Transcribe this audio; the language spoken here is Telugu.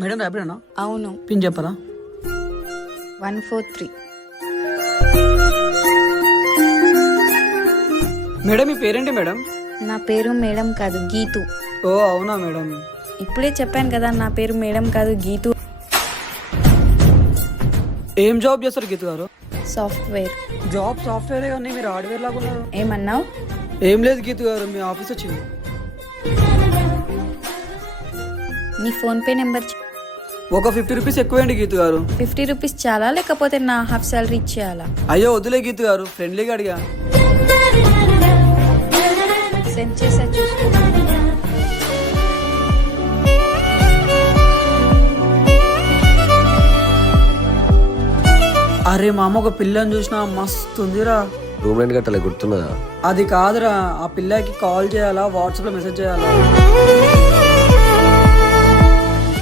మేడం ర్యాపిడోనా? అవును. పిన్ చెప్పరా? 143. మేడం మీ పేరేంటి మేడం? నా పేరు మేడం కాదు, గీతు. ఓ అవునా మేడం. ఇప్పుడే చెప్పాను కదా, నా పేరు మేడం కాదు, గీతు. ఏం జాబ్ చేస్తారు గీతు గారు? సాఫ్ట్వేర్. జాబ్ సాఫ్ట్వేరే కానీ మీరు హార్డ్వేర్ లాగా ఉన్నారు. ఏమన్నావు? ఏం లేదు గీతు గారు, మీ ఆఫీస్ వచ్చింది. నీ ఫోన్పే నెంబర్ ఒక 50 రూపీస్ ఎక్కువేంటి గీతు గారు? 50 రూపీస్ చాలా, లేకపోతే నా హాఫ్ సాలరీ ఇచ్చేయాలా? అయ్యో వదిలే గీతు గారు, ఫ్రెండ్లీగా అడిగా. సెండ్ చేసా, చూసుకో. అరే మా అమ్మ ఒక పిల్లని చూసినా మస్తు ఉందిరా. రూమ్ రెంట్ కట్టాలి, గుర్తున్నదా? అది కాదురా, ఆ పిల్లకి కాల్ చేయాలా వాట్సాప్ లో మెసేజ్ చేయాలా?